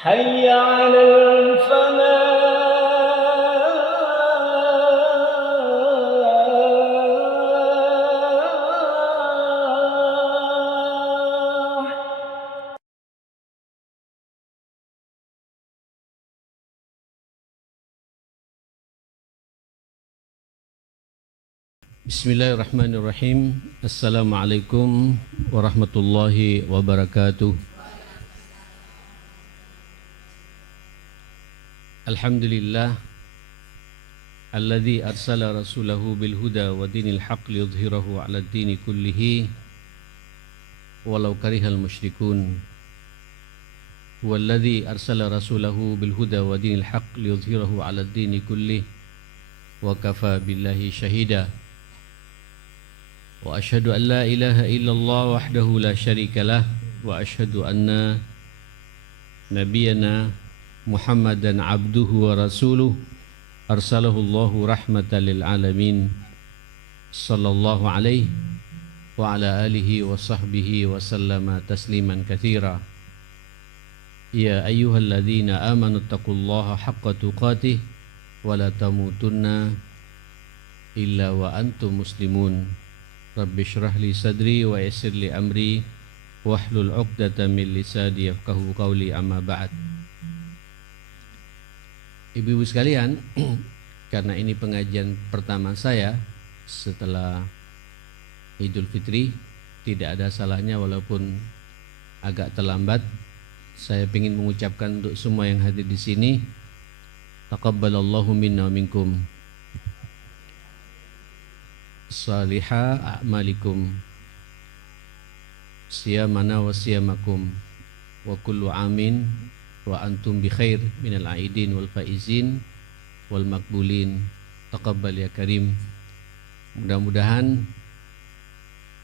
حي على الفلاح. Bismillahirrahmanirrahim. Assalamualaikum warahmatullahi wabarakatuh. Alhamdulillah alladzi arsala rasulahu bil huda wa dinil haqq liyudhhirahu 'ala ad-dini kullihi walau karihal musyrikun. Huwallazi arsala rasulahu bil huda wa dinil haqq liyudhhirahu 'ala ad-dini kullihi wa kafa billahi shahida. Wa asyhadu an la ilaha illallah wahdahu la syarika lah wa asyhadu anna nabiyyana Muhammadan abduhu wa rasuluh arsalahu Allahu rahmatan lil alamin sallallahu alaihi wa ala alihi wa sahbihi wa sallama tasliman katsira. Ya ayyuhalladzina amanu taqullaha haqqa tuqatih wa la tamutunna illa wa antum muslimun. Rabbi syrah li sadri wa yassir li amri wahlul 'uqdatam min lisani yafqahu qawli, amma ba'd. Ibu-ibu sekalian, karena ini pengajian pertama saya setelah Idul Fitri, tidak ada salahnya walaupun agak terlambat saya ingin mengucapkan untuk semua yang hadir di sini, taqabbalallahu minna wa minkum salihah a'malikum siyamana wa siyamakum wa kullu amin wa antum bi khair minal aidin wal faizin wal makbulin, taqabbal ya karim. Mudah-mudahan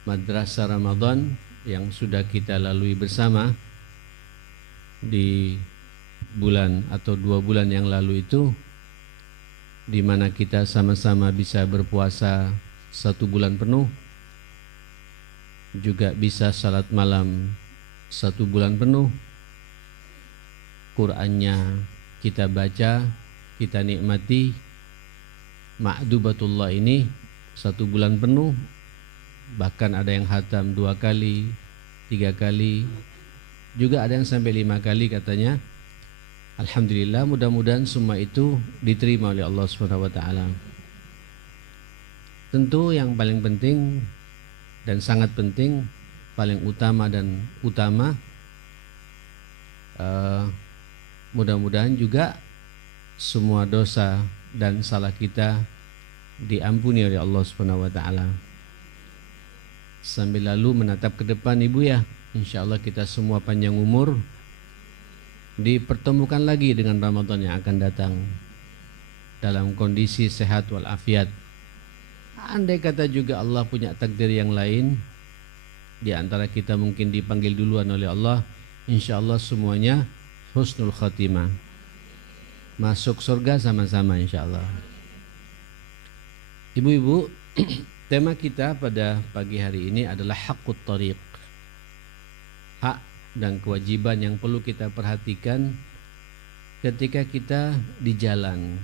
madrasah Ramadan yang sudah kita lalui bersama di bulan atau 2 bulan yang lalu itu, di mana kita sama-sama bisa berpuasa 1 bulan penuh, juga bisa salat malam 1 bulan penuh, Qur'annya kita baca, kita nikmati, ma'dubatullah ini 1 bulan penuh, bahkan ada yang khatam 2 kali, 3 kali, juga ada yang sampai 5 kali katanya. Alhamdulillah, mudah-mudahan semua itu diterima oleh Allah Subhanahu wa taala. Tentu yang paling penting dan sangat penting, paling utama dan utama, mudah-mudahan juga semua dosa dan salah kita diampuni oleh Allah Subhanahu wa taala. Sambil lalu menatap ke depan Ibu ya, insyaallah kita semua panjang umur, dipertemukan lagi dengan Ramadan yang akan datang dalam kondisi sehat walafiat. Andai kata juga Allah punya takdir yang lain, di antara kita mungkin dipanggil duluan oleh Allah, insyaallah semuanya husnul khatimah, masuk surga sama-sama insyaallah. Ibu-ibu, tema kita pada pagi hari ini adalah haqqut thariq, hak dan kewajiban yang perlu kita perhatikan ketika kita di jalan.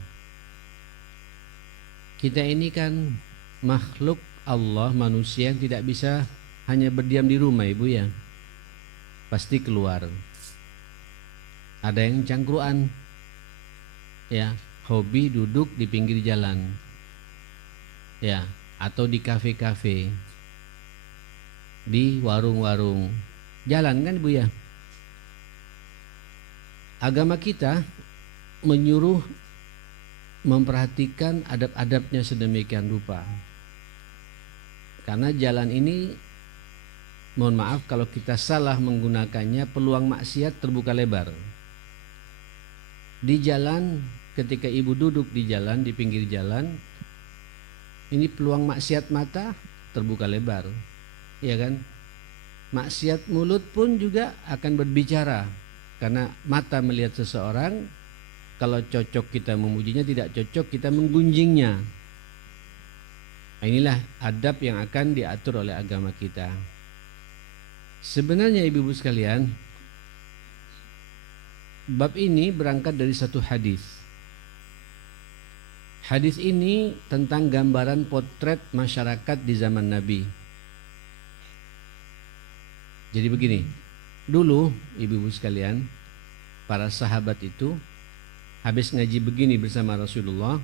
Kita ini kan makhluk Allah, manusia yang tidak bisa hanya berdiam di rumah Ibu ya, pasti keluar. Ada yang cangkruan ya, hobi duduk di pinggir jalan ya, atau di kafe-kafe, di warung-warung jalan kan Ibu ya. Agama kita menyuruh memperhatikan adab-adabnya sedemikian rupa, karena jalan ini, mohon maaf kalau kita salah menggunakannya, peluang maksiat terbuka lebar. Di jalan, ketika Ibu duduk di jalan, di pinggir jalan, ini peluang maksiat mata terbuka lebar, ya kan? Maksiat mulut pun juga akan berbicara, karena mata melihat seseorang, kalau cocok kita memujinya, tidak cocok kita menggunjingnya. Nah, inilah adab yang akan diatur oleh agama kita. Sebenarnya ibu-ibu sekalian, bab ini berangkat dari satu hadis. Hadis ini tentang gambaran potret masyarakat di zaman Nabi. Jadi begini, dulu ibu-ibu sekalian, para sahabat itu habis ngaji begini bersama Rasulullah,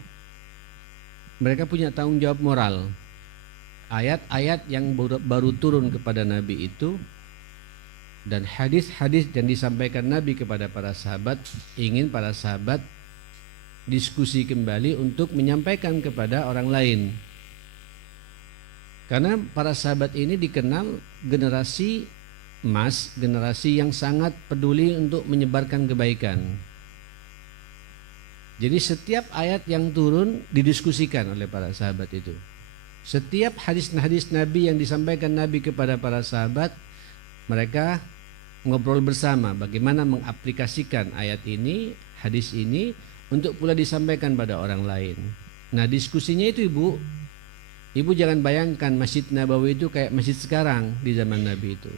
mereka punya tanggung jawab moral. Ayat-ayat yang baru turun kepada Nabi itu dan hadis-hadis yang disampaikan Nabi kepada para sahabat, ingin para sahabat diskusi kembali untuk menyampaikan kepada orang lain. Karena para sahabat ini dikenal generasi emas, generasi yang sangat peduli untuk menyebarkan kebaikan. Jadi setiap ayat yang turun didiskusikan oleh para sahabat itu. Setiap hadis-hadis Nabi yang disampaikan Nabi kepada para sahabat, mereka ngobrol bersama bagaimana mengaplikasikan ayat ini, hadis ini untuk pula disampaikan pada orang lain. Nah, diskusinya itu Ibu jangan bayangkan Masjid Nabawi itu kayak masjid sekarang di zaman Nabi itu.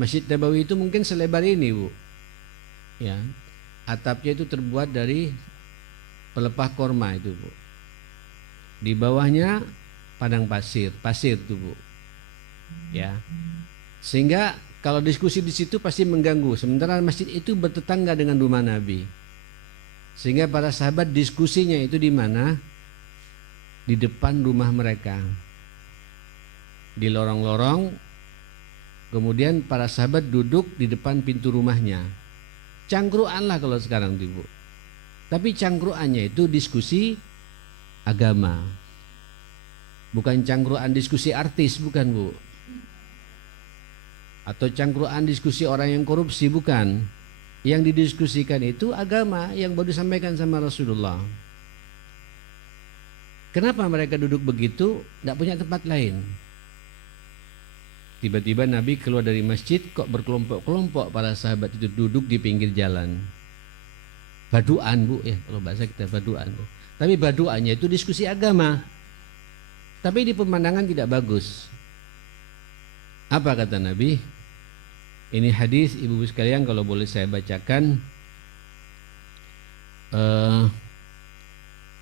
Masjid Nabawi itu mungkin selebar ini, Bu. Ya. Atapnya itu terbuat dari pelepah korma itu, Bu. Di bawahnya padang pasir itu, Bu. Ya. Sehingga kalau diskusi di situ pasti mengganggu. Sementara masjid itu bertetangga dengan rumah Nabi. Sehingga para sahabat diskusinya itu di mana? Di depan rumah mereka. Di lorong-lorong. Kemudian para sahabat duduk di depan pintu rumahnya. Cangkruan lah kalau sekarang, Bu. Tapi cangkruannya itu diskusi agama. Bukan cangkruan diskusi artis, bukan, Bu. Atau cangkruan diskusi orang yang korupsi, bukan. Yang didiskusikan itu agama yang baru disampaikan sama Rasulullah. Kenapa mereka duduk begitu? Tidak punya tempat lain. Tiba-tiba Nabi keluar dari masjid, kok berkelompok-kelompok para sahabat itu duduk di pinggir jalan. Baduan, Bu, ya kalau bahasa kita baduan, Bu. Tapi baduannya itu diskusi agama. Tapi di pemandangan tidak bagus. Apa kata Nabi? Ini hadis ibu-ibu sekalian kalau boleh saya bacakan.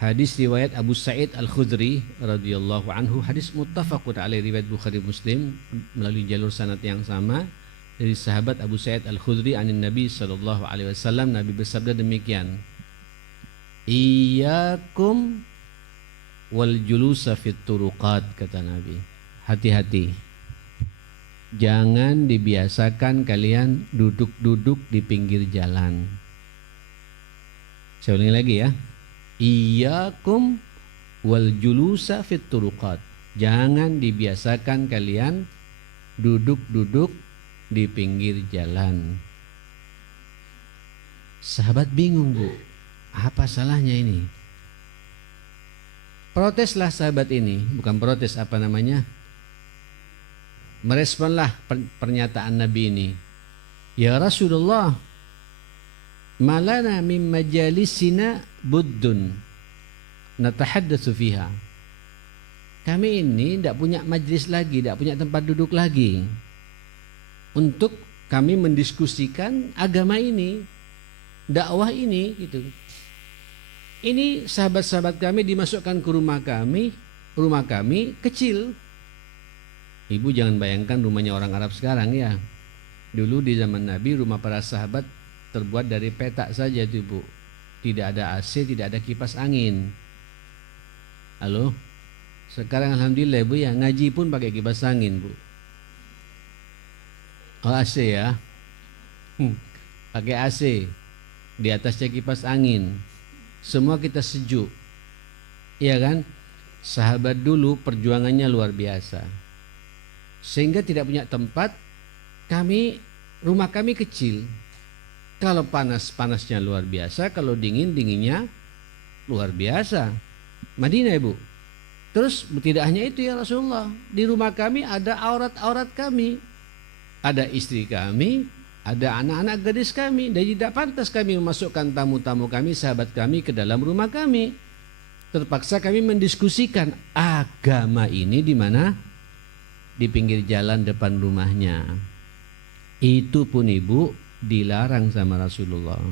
Hadis riwayat Abu Sa'id Al-Khudri radhiyallahu anhu, hadis muttafaqun alaih, riwayat Bukhari Muslim melalui jalur sanad yang sama dari sahabat Abu Sa'id Al-Khudri anin Nabi sallallahu alaihi wasallam. Nabi bersabda demikian, "Iyyakum wal julusa fit turuqat," kata Nabi. Hati-hati. Jangan dibiasakan kalian duduk-duduk di pinggir jalan. Saya ulangi lagi ya. Iyyakum wal julusa fit turuqat. Jangan dibiasakan kalian duduk-duduk di pinggir jalan. Sahabat bingung, Bu. Apa salahnya ini? Proteslah sahabat ini, bukan protes, apa namanya? Meresponlah pernyataan Nabi ini. Ya Rasulullah, malana min majalisina buddun natahaddatsu fiha. Kami ini tidak punya majlis lagi, tidak punya tempat duduk lagi untuk kami mendiskusikan agama ini, dakwah ini gitu. Ini sahabat-sahabat kami dimasukkan ke rumah kami kecil. Ibu jangan bayangkan rumahnya orang Arab sekarang ya. Dulu di zaman Nabi rumah para sahabat terbuat dari petak saja itu, Bu. Tidak ada AC, tidak ada kipas angin. Halo? Sekarang alhamdulillah, Bu, ya ngaji pun pakai kipas angin, Bu. Oh, AC ya. Pakai AC. Di atasnya kipas angin. Semua kita sejuk. Iya kan? Sahabat dulu perjuangannya luar biasa. Sehingga tidak punya tempat, rumah kami kecil. Kalau panas, panasnya luar biasa, kalau dingin, dinginnya luar biasa. Madinah, Ibu. Terus tidak hanya itu ya Rasulullah, di rumah kami ada aurat-aurat kami, ada istri kami, ada anak-anak gadis kami, dan tidak pantas kami memasukkan tamu-tamu kami, sahabat kami ke dalam rumah kami. Terpaksa kami mendiskusikan agama ini di mana? Di pinggir jalan depan rumahnya. Itu pun, Ibu, dilarang sama Rasulullah.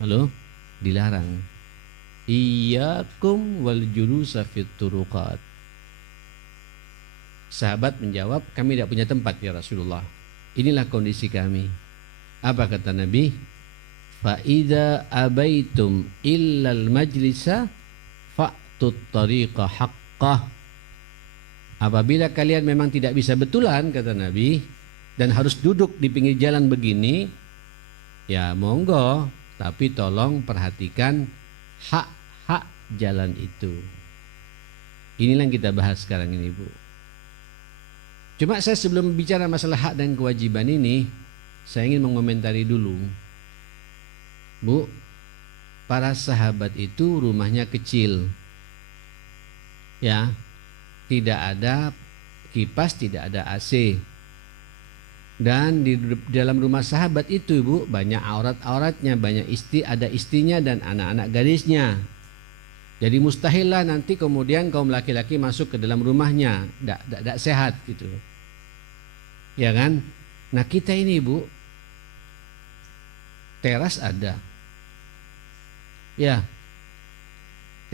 Halo? Dilarang. Iyyakum wal julusa fit turuqat. Sahabat menjawab, kami tidak punya tempat ya Rasulullah. Inilah kondisi kami. Apa kata Nabi? Fa idza abaitum illal majlisa fa'tut tariqa haqqah. Apabila kalian memang tidak bisa betulan, kata Nabi, dan harus duduk di pinggir jalan begini, ya monggo, tapi tolong perhatikan hak-hak jalan itu. Inilah yang kita bahas sekarang ini, Bu. Cuma saya sebelum bicara masalah hak dan kewajiban ini, saya ingin mengomentari dulu. Bu, para sahabat itu rumahnya kecil. Ya, tidak ada kipas, tidak ada AC. Dan di dalam rumah sahabat itu, Ibu, banyak aurat-auratnya, banyak ada istrinya dan anak-anak gadisnya. Jadi mustahillah nanti kemudian kaum laki-laki masuk ke dalam rumahnya, tidak sehat gitu. Ya kan? Nah, kita ini, Bu, teras ada. Ya.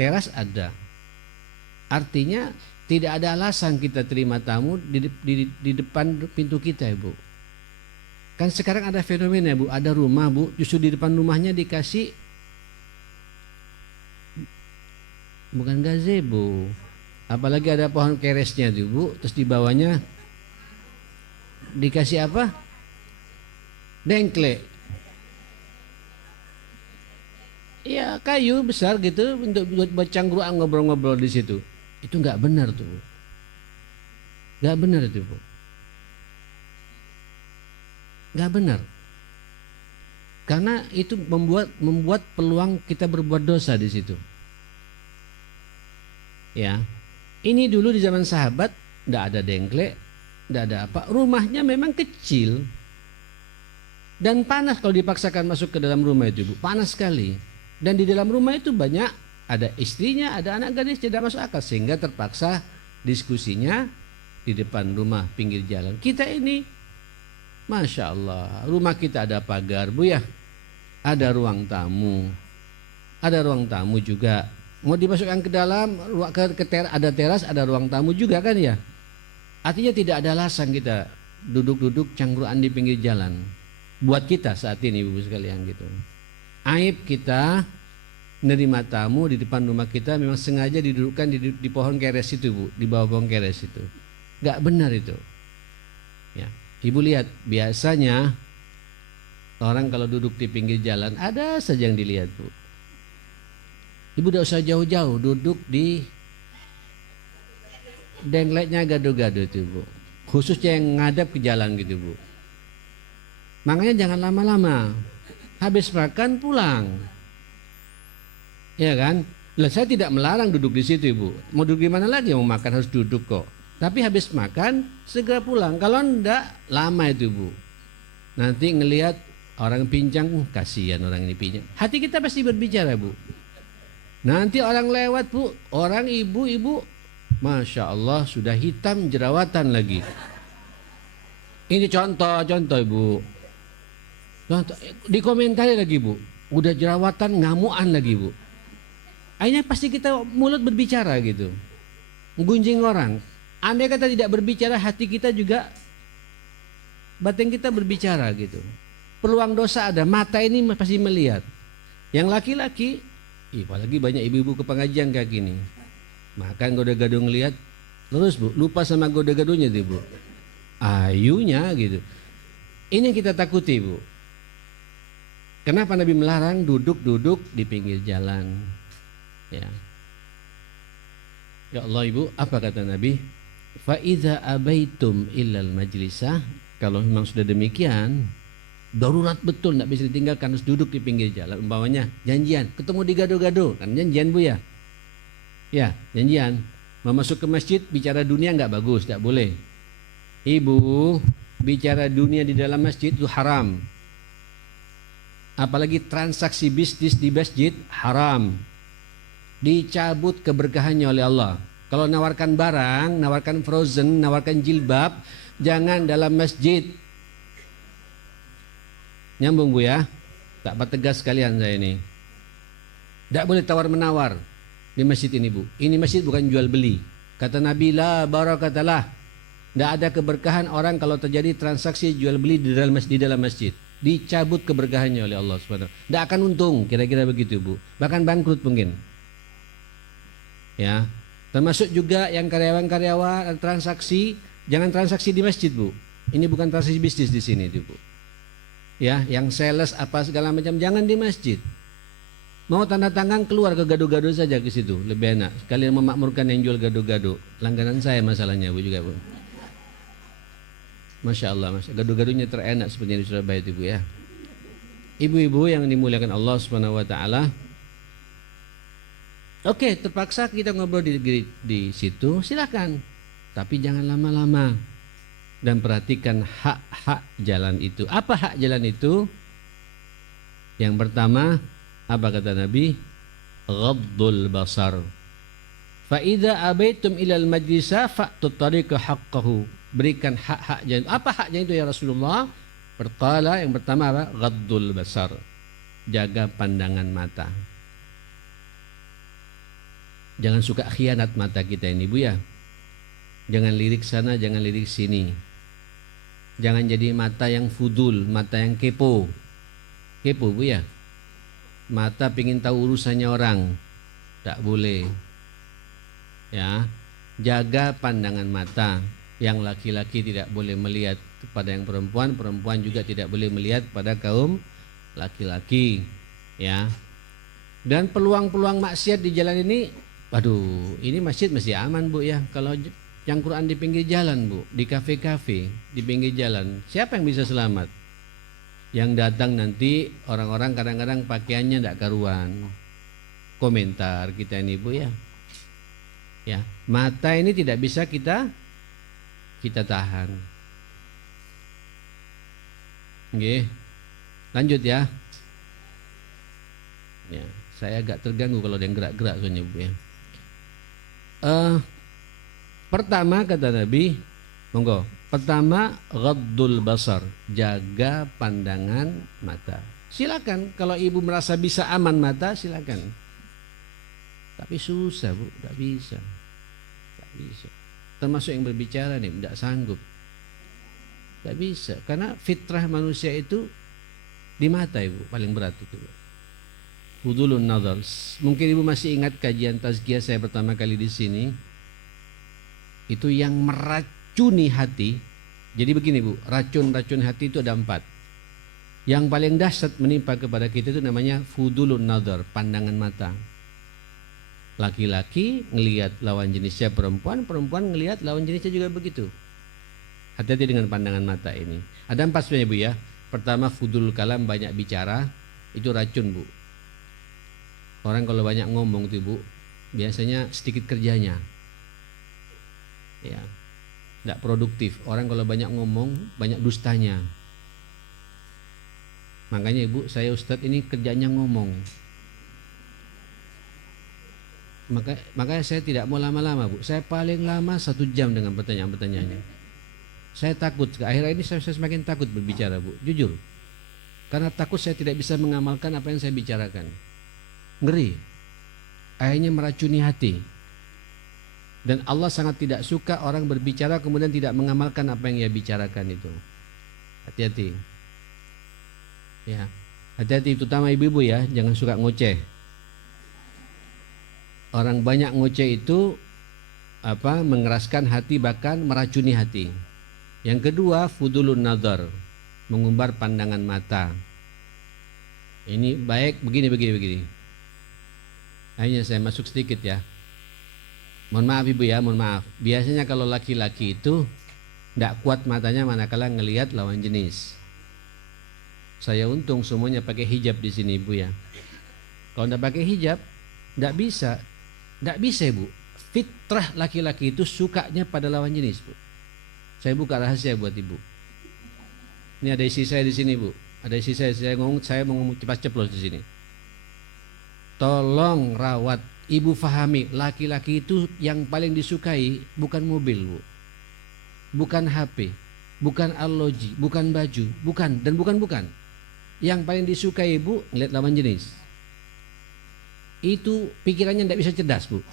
Teras ada. Artinya tidak ada alasan kita terima tamu di depan pintu kita, Ibu. Kan sekarang ada fenomena, Bu, ada rumah, Bu, justru di depan rumahnya dikasih bukan gazebo, apalagi ada pohon keresnya tuh, Bu, terus di bawahnya dikasih apa? Dengklek. Ya, kayu besar gitu untuk buat cangkruan ngobrol-ngobrol di situ. Itu nggak benar tuh, Bu. Nggak benar itu, Bu. Nggak benar. Karena itu membuat peluang kita berbuat dosa di situ. Ya, ini dulu di zaman sahabat nggak ada dengklek, nggak ada apa. Rumahnya memang kecil dan panas kalau dipaksakan masuk ke dalam rumah itu, Bu. Panas sekali. Dan di dalam rumah itu banyak ada istrinya, ada anak gadis, tidak masuk akal sehingga terpaksa diskusinya di depan rumah pinggir jalan. Kita ini, masya Allah, rumah kita ada pagar, Bu, ya, ada ruang tamu, juga. Mau dimasukkan ke dalam, ada teras, ada ruang tamu juga kan ya. Artinya tidak ada alasan kita duduk-duduk cangkruan di pinggir jalan. Buat kita saat ini, Ibu sekalian gitu. Aib kita menerima tamu di depan rumah kita memang sengaja didudukkan di pohon keres itu, Bu, di bawah pohon keres itu. Gak benar itu. Ya, Ibu lihat biasanya orang kalau duduk di pinggir jalan ada saja yang dilihat, Bu. Ibu tidak usah jauh-jauh, duduk di dengkleknya gado-gado itu, Bu. Khususnya yang ngadap ke jalan gitu, Bu. Makanya jangan lama-lama. Habis makan pulang. Ya kan? Lah, saya tidak melarang duduk di situ, Ibu. Mau duduk di mana lagi? Mau makan harus duduk kok. Tapi habis makan segera pulang. Kalau enggak lama itu, Bu. Nanti ngelihat orang pincang, kasihan orang ini pincang. Hati kita pasti berbicara, Bu. Nanti orang lewat, Bu, orang ibu-ibu, masya Allah sudah hitam jerawatan lagi. Ini contoh, Ibu. Contoh, dikomentari lagi, Bu, udah jerawatan ngamuan lagi, Bu. Akhirnya pasti kita mulut berbicara gitu, menggunjing orang. Andai kata tidak berbicara, hati kita juga, batin kita berbicara gitu. Peluang dosa ada, mata ini pasti melihat. Yang laki-laki, apalagi banyak ibu-ibu ke pengajian kayak gini, makan goda-gado ngelihat, terus, Bu, lupa sama goda-gadonya tuh, Bu. Ayunya gitu. Ini yang kita takuti, Bu. Kenapa Nabi melarang duduk-duduk di pinggir jalan? Ya. Ya Allah, Ibu, apa kata Nabi? Fa idza abaitum illal majlisah, kalau memang sudah demikian, darurat betul tidak bisa ditinggalkan, harus duduk di pinggir jalan. Umpamanya janjian, ketemu di gado-gado, kan janjian, Bu, ya. Ya, janjian. Mau masuk ke masjid bicara dunia nggak bagus, tidak boleh. Ibu, bicara dunia di dalam masjid itu haram. Apalagi transaksi bisnis di masjid haram. Dicabut keberkahannya oleh Allah. Kalau nawarkan barang, nawarkan frozen, nawarkan jilbab, jangan dalam masjid. Nyambung Bu ya. Tak tegas sekalian saya ini. Tidak boleh tawar-menawar di masjid ini Bu. Ini masjid bukan jual beli. Kata Nabi, la barakatalah. Tidak ada keberkahan orang kalau terjadi transaksi jual beli di dalam masjid. Dicabut keberkahannya oleh Allah Subhanahu. Tidak akan untung, kira-kira begitu Bu. Bahkan bangkrut mungkin. Ya, termasuk juga yang karyawan-karyawan transaksi, jangan transaksi di masjid Bu. Ini bukan transaksi bisnis di sini itu Bu. Ya, yang sales apa segala macam jangan di masjid. Mau tanda tangan keluar ke gado-gado saja ke situ, lebih enak. Sekalian memakmurkan yang jual gado-gado. Langganan saya masalahnya Bu juga Bu. Masya Allah, gado-gadonya terenak seperti di Surabaya itu Bu ya. Ibu-ibu yang dimuliakan Allah Subhanahu wa taala. Oke, terpaksa kita ngobrol di situ, silakan. Tapi jangan lama-lama. Dan perhatikan hak-hak jalan itu. Apa hak jalan itu? Yang pertama, apa kata Nabi? Ghaddul basar. Fa idza abaitum ilal majlisa fa'tut tariqa haqqahu. Berikan hak-hak jalan. Apa haknya itu ya Rasulullah? Yang pertama apa? Ghaddul basar. Jaga pandangan mata. Jangan suka khianat mata kita ini Bu ya. Jangan lirik sana, jangan lirik sini. Jangan jadi mata yang fudul, mata yang kepo. Kepo Bu ya. Mata pingin tahu urusannya orang. Tak boleh. Ya. Jaga pandangan mata. Yang laki-laki tidak boleh melihat kepada yang perempuan, perempuan juga tidak boleh melihat pada kaum laki-laki. Ya. Dan peluang-peluang maksiat di jalan ini, waduh, ini masjid masih aman Bu ya. Kalau yang Quran di pinggir jalan Bu, di kafe-kafe, di pinggir jalan, siapa yang bisa selamat? Yang datang nanti orang-orang kadang-kadang pakaiannya tidak karuan. Komentar kita ini Bu ya. Ya, mata ini tidak bisa kita tahan. Oke. Lanjut ya. Ya, saya agak terganggu kalau ada yang gerak-gerak soalnya Bu ya. Pertama kata Nabi, monggo. Pertama, ghaddul basar, jaga pandangan mata. Silakan kalau ibu merasa bisa aman mata, silakan. Tapi susah Bu, tidak bisa. Tidak bisa. Termasuk yang berbicara nih, tidak sanggup. Tidak bisa, karena fitrah manusia itu di mata Ibu, paling berat itu. Hudulun nazar. Mungkin ibu masih ingat kajian tazkiyah saya pertama kali di sini. Itu yang meracuni hati. Jadi begini Bu, racun-racun hati itu ada 4. Yang paling dahsyat menimpa kepada kita itu namanya fudulun nazar, pandangan mata. Laki-laki ngelihat lawan jenisnya perempuan, perempuan ngelihat lawan jenisnya juga begitu. Hati-hati dengan pandangan mata ini. Ada 4 sebenarnya Bu ya. Pertama, fudul kalam, banyak bicara, itu racun Bu. Orang kalau banyak ngomong tuh Bu, biasanya sedikit kerjanya. Ya, tidak produktif. Orang kalau banyak ngomong, banyak dustanya. Makanya Ibu, saya Ustadz ini kerjanya ngomong. Makanya saya tidak mau lama-lama Bu. Saya paling lama 1 jam dengan pertanyaan-pertanyaannya. Saya takut. Akhirnya ini saya semakin takut berbicara Bu. Jujur. Karena takut saya tidak bisa mengamalkan apa yang saya bicarakan. Ngeri. Akhirnya meracuni hati. Dan Allah sangat tidak suka orang berbicara kemudian tidak mengamalkan apa yang ia bicarakan itu. Hati-hati. Ya, hati-hati terutama ibu-ibu ya, jangan suka ngoceh. Orang banyak ngoceh itu mengeraskan hati bahkan meracuni hati. Yang kedua, fudulun nazar, mengumbar pandangan mata. Ini baik begini. Akhirnya saya masuk sedikit ya. Mohon maaf Ibu ya, mohon maaf. Biasanya kalau laki-laki itu tidak kuat matanya manakala ngelihat lawan jenis. Saya untung semuanya pakai hijab di sini Ibu ya. Kalau tidak pakai hijab, tidak bisa Ibu. Fitrah laki-laki itu sukanya pada lawan jenis Bu. Saya buka rahasia buat Ibu. Ini ada isi saya di sini Bu. Ada isi saya mau ngomong cepat ceplos di sini. Tolong rawat, Ibu fahami, laki-laki itu yang paling disukai bukan mobil Bu, bukan HP, bukan arloji, bukan baju, bukan. Yang paling disukai ibu ngeliat lawan jenis. Itu pikirannya tidak bisa cerdas, Bu.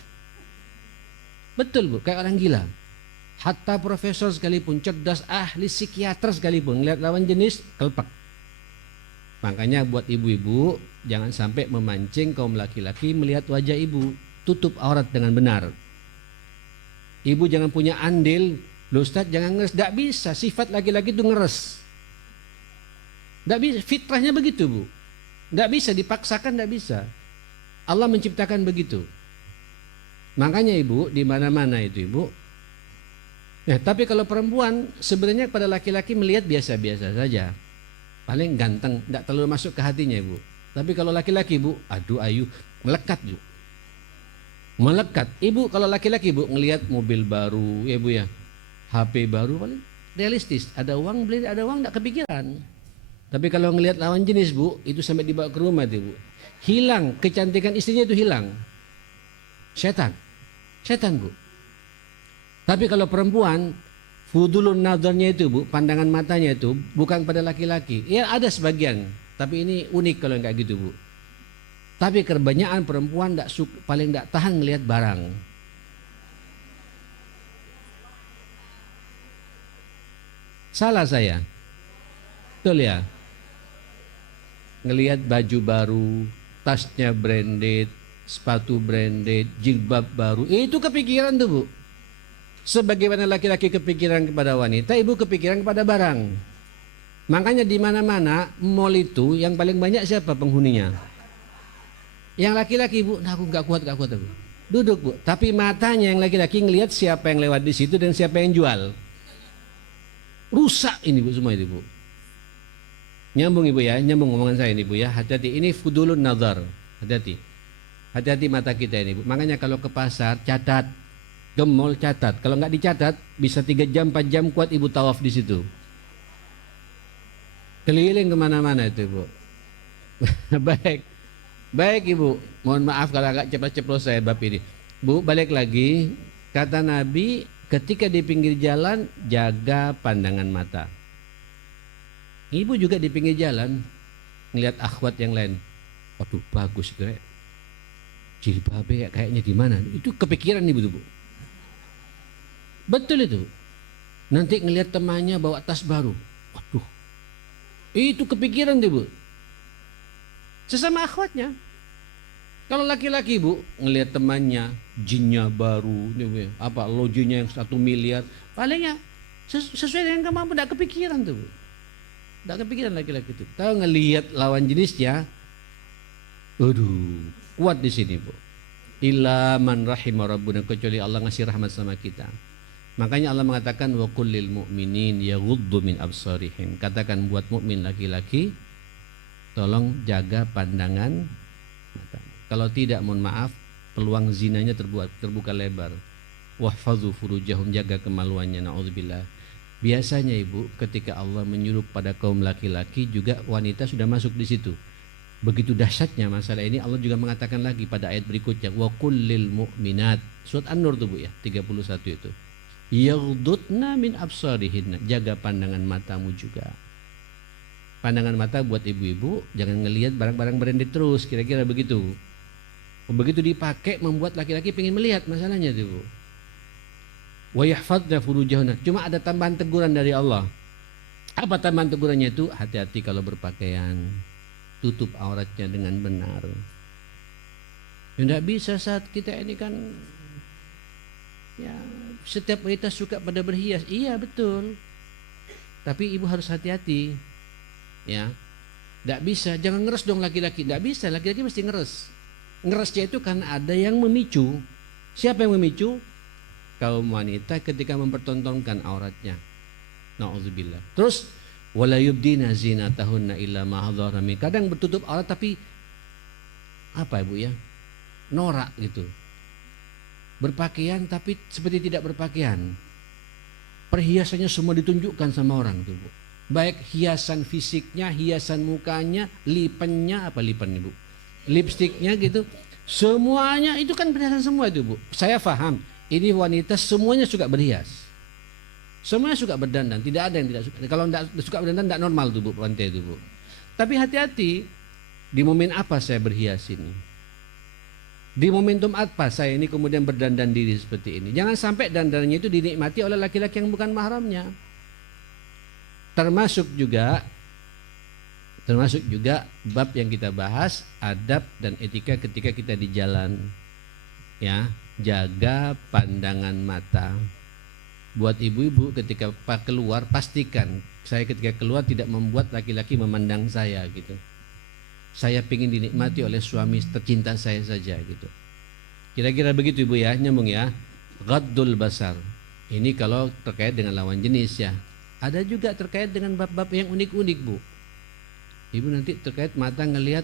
Betul, Bu, kayak orang gila. Hatta profesor sekalipun, cerdas, ahli psikiater sekalipun, ngeliat lawan jenis kelpak. Makanya buat ibu-ibu jangan sampai memancing kaum laki-laki melihat wajah ibu. Tutup aurat dengan benar. Ibu jangan punya andil, loh Ustaz jangan ngeres. Tidak bisa, sifat laki-laki itu ngeres. Tidak bisa, fitrahnya begitu, Bu. Tidak bisa dipaksakan, tidak bisa. Allah menciptakan begitu. Makanya ibu di mana-mana itu ibu. Nah, tapi kalau perempuan sebenarnya pada laki-laki melihat biasa-biasa saja. Paling ganteng, tidak terlalu masuk ke hatinya ibu. Tapi kalau laki-laki ibu, aduh ayu, melekat Bu. Melekat. Ibu kalau laki-laki ibu ngelihat mobil baru, ya Bu ya, HP baru paling realistis. Ada uang beli, ada uang tidak kepikiran. Tapi kalau ngelihat lawan jenis Bu, itu sampai dibawa ke rumah itu Bu. Hilang kecantikan istrinya itu hilang. Setan Bu. Tapi kalau perempuan, fudulun nazarnya itu Bu, pandangan matanya itu bukan pada laki-laki. Ya ada sebagian, tapi ini unik kalau kayak gitu Bu. Tapi kebanyakan perempuan paling tidak tahan melihat barang. Salah saya? Betul ya? Ngelihat baju baru, tasnya branded, sepatu branded, jilbab baru, itu kepikiran tuh Bu. Sebagaimana laki-laki kepikiran kepada wanita, ibu kepikiran kepada barang. Makanya di mana-mana mall itu yang paling banyak siapa penghuninya? Yang laki-laki Bu, nah aku nggak kuat Bu. Duduk Bu, tapi matanya yang laki-laki ngelihat siapa yang lewat di situ dan siapa yang jual. Rusak ini Bu semua itu Bu. Nyambung Ibu ya, nyambung omongan saya ini Bu ya. Hati-hati, ini fudulun nazar. Hati-hati. Hati-hati mata kita ini Bu. Makanya kalau ke pasar catat, ke mall catat. Kalau nggak dicatat bisa 3 jam 4 jam kuat Ibu tawaf di situ. Keliling kemana-mana itu Bu. Baik Ibu, mohon maaf kalau agak ceplos-ceplos saya bab ini. Bu, balik lagi, kata Nabi ketika di pinggir jalan jaga pandangan mata. Ibu juga di pinggir jalan ngelihat akhwat yang lain. Waduh bagus itu jilbabnya kayaknya gimana. Itu kepikiran Ibu tuh Bu. Betul itu. Nanti ngelihat temannya bawa tas baru. Waduh. Itu kepikiran tuh Bu. Sesama akhwatnya. Kalau laki-laki Bu ngelihat temannya jinnya baru, apa lojonya yang 1 miliar, palingnya sesuai dengan kemampuan, tidak kepikiran tuh Bu. Tidak kepikiran laki-laki itu. Tahu ngelihat lawan jenisnya, aduh kuat di sini Bu. Illa man rahimah rabbuna, kecuali Allah ngasih rahmat sama kita. Makanya Allah mengatakan wa kullil mu'minin yaghuddu min absarihim. Katakan buat mukmin laki-laki, tolong jaga pandangan mata. Kalau tidak, mohon maaf, peluang zinanya terbuka lebar. Wahfazu furujahum, jaga kemaluannya, naudzubillah. Biasanya Ibu, ketika Allah menyuruh pada kaum laki-laki, juga wanita sudah masuk di situ. Begitu dahsyatnya masalah ini, Allah juga mengatakan lagi pada ayat berikutnya, wa kullil mu'minat. Surat An-Nur tuh Bu ya, 31 itu. Yaghdudna min absarihinna, jaga pandangan matamu juga. Pandangan mata buat ibu-ibu, jangan ngelihat barang-barang branded terus, kira-kira begitu. Begitu dipakai membuat laki-laki pengen melihat, masalahnya itu Bu. Wa yahfadna furujahunna. Cuma ada tambahan teguran dari Allah. Apa tambahan tegurannya itu? Hati-hati kalau berpakaian, tutup auratnya dengan benar. Tidak bisa saat kita ini kan, ya setiap wanita suka pada berhias. Iya betul. Tapi ibu harus hati-hati. Ya, tidak bisa. Jangan ngeres dong laki-laki. Tidak bisa. Laki-laki mesti ngeres. Ngeresnya itu karena ada yang memicu. Siapa yang memicu? Kaum wanita ketika mempertontonkan auratnya. Nauzubillah. Terus wala yubdina zinatahunna illa ma hadhara min. Kadang bertutup aurat tapi apa Ibu ya? Norak gitu. Berpakaian tapi seperti tidak berpakaian. Perhiasannya semua ditunjukkan sama orang tuh Bu. Baik hiasan fisiknya, hiasan mukanya, lipennya, apa lipen Ibu? Lipstiknya gitu. Semuanya itu kan perhiasan semua itu Bu. Saya paham. Ini wanita semuanya suka berhias. Semuanya suka berdandan, tidak ada yang tidak suka. Kalau tidak suka berdandan tidak normal tuh Bu, wanita itu Bu. Tapi hati-hati, di momen apa saya berhias ini? Di momentum apa saya ini kemudian berdandan diri seperti ini? Jangan sampai dandannya itu dinikmati oleh laki-laki yang bukan mahramnya. Termasuk juga bab yang kita bahas, adab dan etika ketika kita di jalan. Ya, jaga pandangan mata. Buat ibu-ibu ketika keluar, pastikan saya ketika keluar tidak membuat laki-laki memandang saya gitu. Saya ingin dinikmati oleh suami tercinta saya saja gitu. Kira-kira begitu ibu ya, nyambung ya. Ghaddul basar. Ini kalau terkait dengan lawan jenis ya. Ada juga terkait dengan bab-bab yang unik-unik bu. Ibu nanti terkait mata ngelihat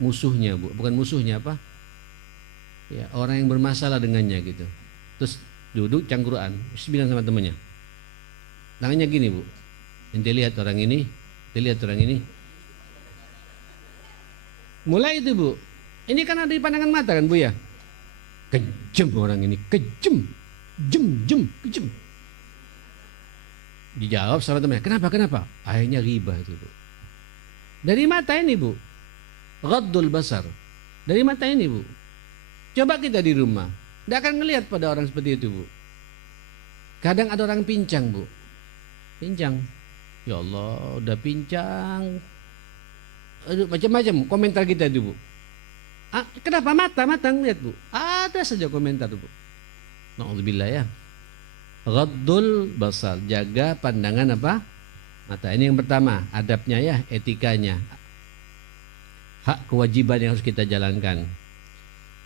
musuhnya bu, bukan musuhnya apa? Ya, orang yang bermasalah dengannya gitu. Terus duduk cangkruan, bilang sama temannya. Tangannya gini bu. Ente lihat orang ini, mulai itu bu. Ini kan ada di pandangan mata kan bu ya. Kejam orang ini, kejam. Dijawab sama temannya, kenapa? Akhirnya riba itu bu. Dari mata ini bu, ghaddul basar. Dari mata ini bu. Coba kita di rumah, tidak akan ngelihat pada orang seperti itu bu. Kadang ada orang pincang bu, pincang. Ya Allah, udah pincang. Aduh, macam-macam komentar kita itu bu. Kenapa mata ngelihat bu? Ada saja komentar bu. Na'udzubillah ya. Ghaddul basar, jaga pandangan apa? Mata. Ini yang pertama, adabnya ya, etikanya. Hak kewajiban yang harus kita jalankan.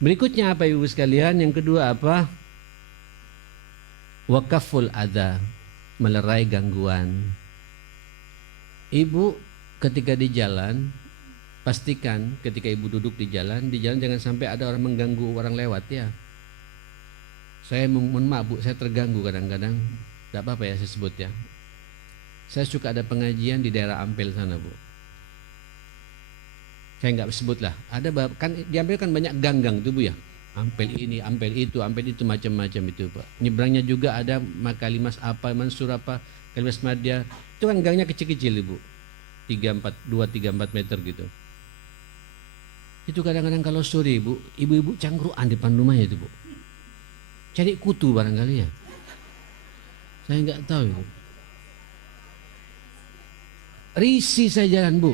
Berikutnya apa ibu sekalian? Yang kedua apa? Wakaful adha, melerai gangguan. Ibu ketika di jalan, pastikan ketika ibu duduk di jalan jangan sampai ada orang mengganggu orang lewat ya. Saya mohon maaf bu, saya terganggu kadang-kadang. Tidak apa-apa ya saya sebut ya. Saya suka ada pengajian di daerah Ampel sana bu. Saya nggak sebut lah. Ada kan di Ampel kan banyak gang-gang tuh bu ya. Ampel ini, Ampel itu macam-macam itu pak. Nyebrangnya juga ada Makalimas apa, Mansur apa, Kalimas Madya. Itu kan gangnya kecil-kecil ibu. 2-3-4 meter gitu. Itu kadang-kadang kalau sore bu, ibu-ibu cangkruan depan rumahnya itu bu. Cari kutu barangkali ya. Saya nggak tahu itu. Risih saya jalan bu.